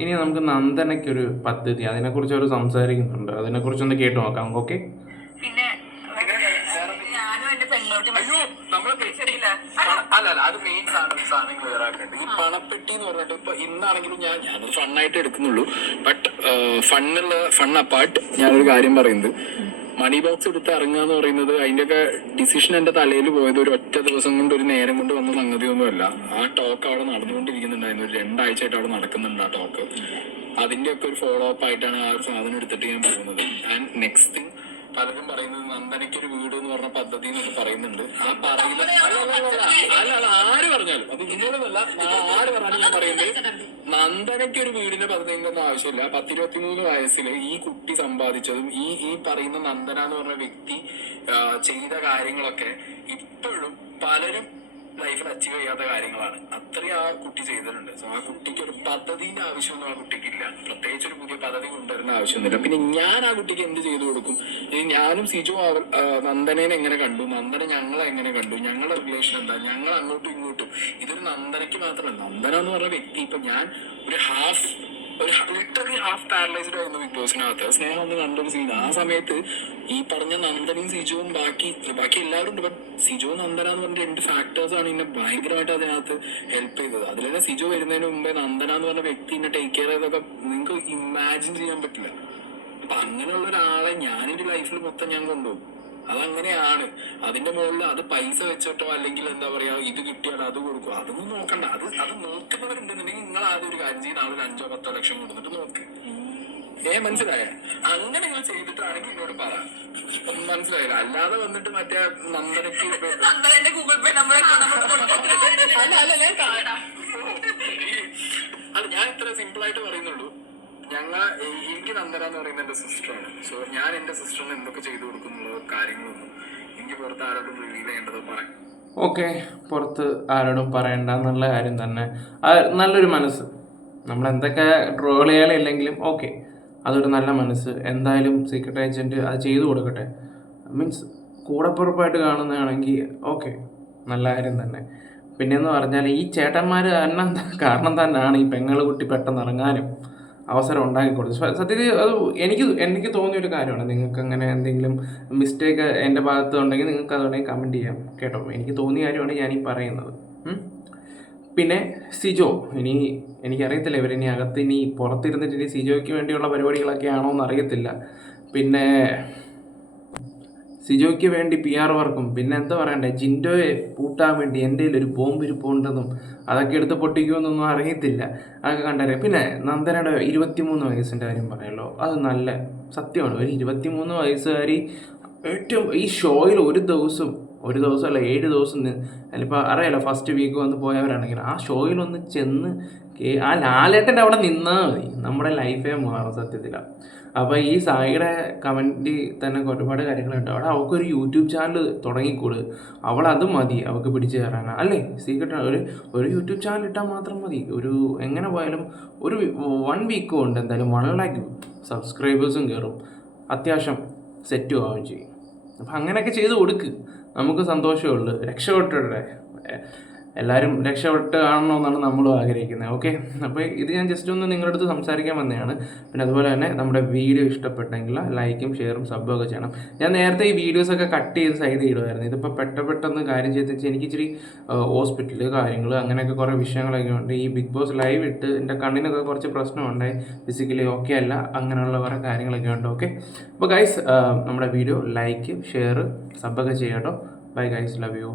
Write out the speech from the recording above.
ഇനി നമുക്ക് നന്ദനയ്ക്ക് ഒരു പദ്ധതി അതിനെക്കുറിച്ച് അവർ സംസാരിക്കുന്നുണ്ട്. അതിനെക്കുറിച്ചൊന്ന് കേട്ട് നോക്കാം ഓക്കെ? പിന്നെ ഞാനും എന്റെ പെണ്ണോട്ടും അല്ല അത് മെയിൻ സാധനം സാധനം ക്ലിയർ ആക്കണ്ട്? ഈ പണപ്പെട്ടി എന്ന് പറഞ്ഞിട്ട് ഇപ്പൊ ഇന്നാണെങ്കിലും ഞാൻ ഞാനൊരു ഫണ്ണായിട്ട് എടുക്കുന്നുള്ളൂ. ബട്ട് ഫണ്ണുള്ള ഫൺ അപ്പാർട്ട് ഞാനൊരു കാര്യം പറയുന്നത്. മണി ബോക്സ് എടുത്ത് ഇറങ്ങുക എന്ന് പറയുന്നത് അതിന്റെയൊക്കെ ഡിസിഷൻ എന്റെ തലയിൽ പോയത് ഒരു ഒറ്റ ദിവസം കൊണ്ട് ഒരു നേരം കൊണ്ട് വന്ന സംഗതിയൊന്നുമല്ല. ആ ടോക്ക് അവിടെ നടന്നുകൊണ്ടിരിക്കുന്നുണ്ടായിരുന്നു. ഒരു രണ്ടാഴ്ചയായിട്ട് അവിടെ നടക്കുന്നുണ്ട് ആ ടോക്ക് അതിന്റെയൊക്കെ ഒരു ഫോളോ അപ്പ് ആയിട്ടാണ് ആ ഒരു സാധനം എടുത്തിട്ട് ഞാൻ പറയുന്നത് ആൻഡ് നെക്സ്റ്റ് തിങ് പലരും പറയുന്നത് നന്ദനയ്ക്ക് ഒരു വീട് എന്ന് പറഞ്ഞ പദ്ധതി എന്നൊക്കെ പറയുന്നുണ്ട്. ആ പറയുന്നത് ആര് പറഞ്ഞാലും അത് നിങ്ങളൊന്നല്ല ആര് പറഞ്ഞാലും ഞാൻ പറയുന്നത് നന്ദനയ്ക്ക് ഒരു വീടിന്റെ പദ്ധതിന്റെ ആവശ്യമില്ല. പത്തിരുപത്തി മൂന്ന് വയസ്സിൽ ഈ കുട്ടി സമ്പാദിച്ചതും ഈ ഈ പറയുന്ന നന്ദന എന്ന് പറഞ്ഞ വ്യക്തി ചെയ്ത കാര്യങ്ങളൊക്കെ ഇപ്പോഴും പലരും ലൈഫിൽ അച്ചീവ് ചെയ്യാത്ത കാര്യങ്ങളാണ്. അത്രയും ആ കുട്ടി ചെയ്തിട്ടുണ്ട്. സോ ആ കുട്ടിക്ക് ഒരു പദ്ധതിന്റെ ആവശ്യമൊന്നും ആ കുട്ടിക്കില്ല. പ്രത്യേകിച്ച് ഒരു പുതിയ പദ്ധതി കൊണ്ടുവരുന്ന ആവശ്യമൊന്നുമില്ല. പിന്നെ ഞാൻ ആ കുട്ടിക്ക് എന്ത് ചെയ്തു കൊടുക്കും? ഇനി ഞാനും സിജു നന്ദനേനെ എങ്ങനെ കണ്ടു? നന്ദന ഞങ്ങളെ എങ്ങനെ കണ്ടു? ഞങ്ങളുടെ റിലേഷൻ എന്താ? ഞങ്ങൾ അങ്ങോട്ടും ഇങ്ങോട്ടും. ഇതൊരു നന്ദനയ്ക്ക് മാത്രമല്ല. നന്ദന എന്ന് പറഞ്ഞ വ്യക്തി ഇപ്പൊ ഞാൻ ഒരു ഹാഫ് ഒരു ലിറ്ററലി ഹാഫ് പാരലൈസ്ഡ് ആയിരുന്നു ബിഗ് ബോസിനകത്ത്. സ്നേഹം ഒന്ന് കണ്ടൊരു സീൻ ആ സമയത്ത് ഈ പറഞ്ഞ നന്ദനയും സിജുവും ബാക്കി ബാക്കി എല്ലാവരും ഉണ്ട്. സിജു നന്ദന എന്ന് പറഞ്ഞ രണ്ട് ഫാക്ടേഴ്സ് ആണ് എന്നെ ഭയങ്കരമായിട്ട് അതിനകത്ത് ഹെൽപ്പ് ചെയ്തത്. അതിൽ തന്നെ സിജു വരുന്നതിന് മുമ്പേ നന്ദന എന്ന് പറഞ്ഞ വ്യക്തി എന്നെ ടേക്ക് കെയർ ചെയ്തൊക്കെ നിങ്ങൾക്ക് ഇമാജിൻ ചെയ്യാൻ പറ്റില്ല. അപ്പൊ അങ്ങനെയുള്ള ഒരാളെ ഞാൻ എന്റെ ലൈഫിൽ മൊത്തം ഞാൻ കൊണ്ടുപോകും. അതങ്ങനെയാണ്. അതിന്റെ മുകളിൽ അത് പൈസ വെച്ചിട്ടോ അല്ലെങ്കിൽ എന്താ പറയാ ഇത് കിട്ടിയാൽ അത് കൊടുക്കും അതൊന്നും നോക്കണ്ട. അത് അത് നോക്കുന്നവരുണ്ടെന്നുണ്ടെങ്കിൽ നിങ്ങൾ ആദ്യം ഒരു കാര്യം ചെയ്യുന്ന ആളൊരു അഞ്ചോ പത്തോ ലക്ഷം കൊടുത്തിട്ട് നോക്ക്. ഏ മനസ്സിലായ? അങ്ങനെ നിങ്ങൾ ചെയ്തിട്ടാണെങ്കിൽ എന്നോട് പറ. മനസ്സിലായില്ല. അല്ലാതെ വന്നിട്ട് മറ്റേ നന്ദനയ്ക്ക് എന്റെ ഗൂഗിൾ പേ നമ്പർ അല്ല അല്ല ഞാൻ അല്ല ഞാൻ ഇത്ര സിമ്പിൾ ആയിട്ട് പറയുന്നുള്ളൂ ഞങ്ങൾ എനിക്ക് നന്ദന എന്ന് പറയുന്ന എന്റെ സിസ്റ്ററാണ്. സോ ഞാൻ എന്റെ സിസ്റ്ററിന് എന്തൊക്കെ ചെയ്തു കൊടുക്കുന്നുള്ള കാര്യങ്ങളൊന്നും എനിക്ക് പുറത്ത് ആരോടും റിവീൽ ചെയ്യേണ്ടത് പറയാം ഓക്കെ പുറത്ത് ആരോടും പറയണ്ട എന്നുള്ള കാര്യം തന്നെ. നല്ലൊരു മനസ്സ്. നമ്മൾ എന്തൊക്കെ ട്രോൾ ചെയ്യാനില്ലെങ്കിലും ഓക്കെ അതൊരു നല്ല മനസ്സ്. എന്തായാലും സീക്രട്ട് ഏജന്റ് അത് ചെയ്തു കൊടുക്കട്ടെ. മീൻസ് കൂടപ്പുറപ്പായിട്ട് കാണുന്നതാണെങ്കിൽ ഓക്കെ നല്ല കാര്യം തന്നെ. പിന്നെയെന്ന് പറഞ്ഞാൽ ഈ ചേട്ടന്മാർ തന്നെ കാരണം തന്നെയാണ് ഈ പെങ്ങൾ കുട്ടി പെട്ടെന്ന് ഇറങ്ങാനും അവസരം ഉണ്ടാക്കി കൊടുത്തു സത്യത്തിൽ അത് എനിക്ക് എനിക്ക് തോന്നിയൊരു കാര്യമാണ്. നിങ്ങൾക്ക് അങ്ങനെ എന്തെങ്കിലും മിസ്റ്റേക്ക് എന്റെ ഭാഗത്ത് ഉണ്ടെങ്കിൽ നിങ്ങൾക്ക് അതുണ്ടെങ്കിൽ കമന്റ് ചെയ്യാം കേട്ടോ. എനിക്ക് തോന്നിയ കാര്യമാണ് ഞാനീ പറയുന്നത്. പിന്നെ സിജോ ഇനി എനിക്കറിയത്തില്ല ഇവരിനി അകത്ത് ഇനി പുറത്തിരുന്നിട്ട് ഇനി സിജോയ്ക്ക് വേണ്ടിയുള്ള പരിപാടികളൊക്കെ ആണോ എന്ന് അറിയത്തില്ല. പിന്നെ സിജോയ്ക്ക് വേണ്ടി പി ആർ വർക്കും. പിന്നെ എന്താ പറയണ്ടേ? ജിൻഡോയെ പൂട്ടാൻ വേണ്ടി എന്റെ ഒരു ബോംബ് ഇരിപ്പുണ്ടെന്നും അതൊക്കെ എടുത്ത് പൊട്ടിക്കുമെന്നൊന്നും അറിയത്തില്ല. അതൊക്കെ കണ്ടറിയാം. പിന്നെ നന്ദനയുടെ ഇരുപത്തിമൂന്ന് വയസ്സിന്റെ കാര്യം പറയല്ലോ അത് നല്ല സത്യമാണ്. ഒരു ഇരുപത്തിമൂന്ന് വയസ്സുകാരി ഏറ്റവും ഈ ഷോയിൽ ഒരു ദിവസം ഒരു ദിവസം അല്ല ഏഴ് ദിവസം അതിലിപ്പോൾ അറിയാലോ ഫസ്റ്റ് വീക്ക് വന്ന് പോയവരാണെങ്കിൽ ആ ഷോയിലൊന്ന് ചെന്ന് ആ ലാലേട്ടന്റെ അവിടെ നിന്നാൽ മതി. നമ്മുടെ ലൈഫേ മാറും സത്യത്തിലാണ് അപ്പോൾ ഈ സായിയുടെ കമന്റിൽ തന്നെ ഒരുപാട് കാര്യങ്ങളുണ്ട് അവിടെ അവൾക്കൊരു യൂട്യൂബ് ചാനൽ തുടങ്ങിക്കൂട്. അവൾ അത് മതി അവൾക്ക് പിടിച്ചു കയറാനാണ് അല്ലേ? സീക്രട്ട് ഒരു ഒരു യൂട്യൂബ് ചാനൽ ഇട്ടാൽ മാത്രം മതി. ഒരു എങ്ങനെ പോയാലും ഒരു വൺ വീക്ക് കൊണ്ട് എന്തായാലും വൺ ലാക്ക് സബ്സ്ക്രൈബേഴ്സും കയറും അത്യാവശ്യം സെറ്റും ആവുകയും ചെയ്യും. അപ്പം അങ്ങനെയൊക്കെ ചെയ്ത് കൊടുക്ക്. നമുക്ക് സന്തോഷമേ ഉള്ളൂ. രക്ഷപ്പെട്ടിട്ടെ എല്ലാവരും രക്ഷപ്പെട്ട് കാണണമെന്നാണ് നമ്മളും ആഗ്രഹിക്കുന്നത് ഓക്കെ അപ്പോൾ ഇത് ഞാൻ ജസ്റ്റ് ഒന്ന് നിങ്ങളുടെ അടുത്ത് സംസാരിക്കാൻ വന്നതാണ്. പിന്നെ അതുപോലെ തന്നെ നമ്മുടെ വീഡിയോ ഇഷ്ടപ്പെട്ടെങ്കിൽ ലൈക്കും ഷെയറും സബ്ബും ഒക്കെ ചെയ്യണം. ഞാൻ നേരത്തെ ഈ വീഡിയോസൊക്കെ കട്ട് ചെയ്ത് സൈഡ് ചെയ്യുമായിരുന്നു ഇതിപ്പോൾ പെട്ട പെട്ടെന്ന് കാര്യം ചെയ്ത് വെച്ചാൽ എനിക്ക് ഇച്ചിരി ഹോസ്പിറ്റൽ കാര്യങ്ങൾ അങ്ങനെയൊക്കെ കുറേ വിഷയങ്ങളൊക്കെ ഉണ്ട്. ഈ ബിഗ് ബോസ് ലൈവ് ഇട്ട് എന്റെ കണ്ണിനൊക്കെ കുറച്ച് പ്രശ്നമുണ്ട് ഫിസിക്കലി ഓക്കെ അല്ല അങ്ങനെയുള്ള കുറേ കാര്യങ്ങളൊക്കെ ഉണ്ട് ഓക്കെ അപ്പോൾ ഗൈസ് നമ്മുടെ വീഡിയോ ലൈക്ക് ഷെയർ സബ്ബൊക്കെ ചെയ്യാം കേട്ടോ. Bye guys love you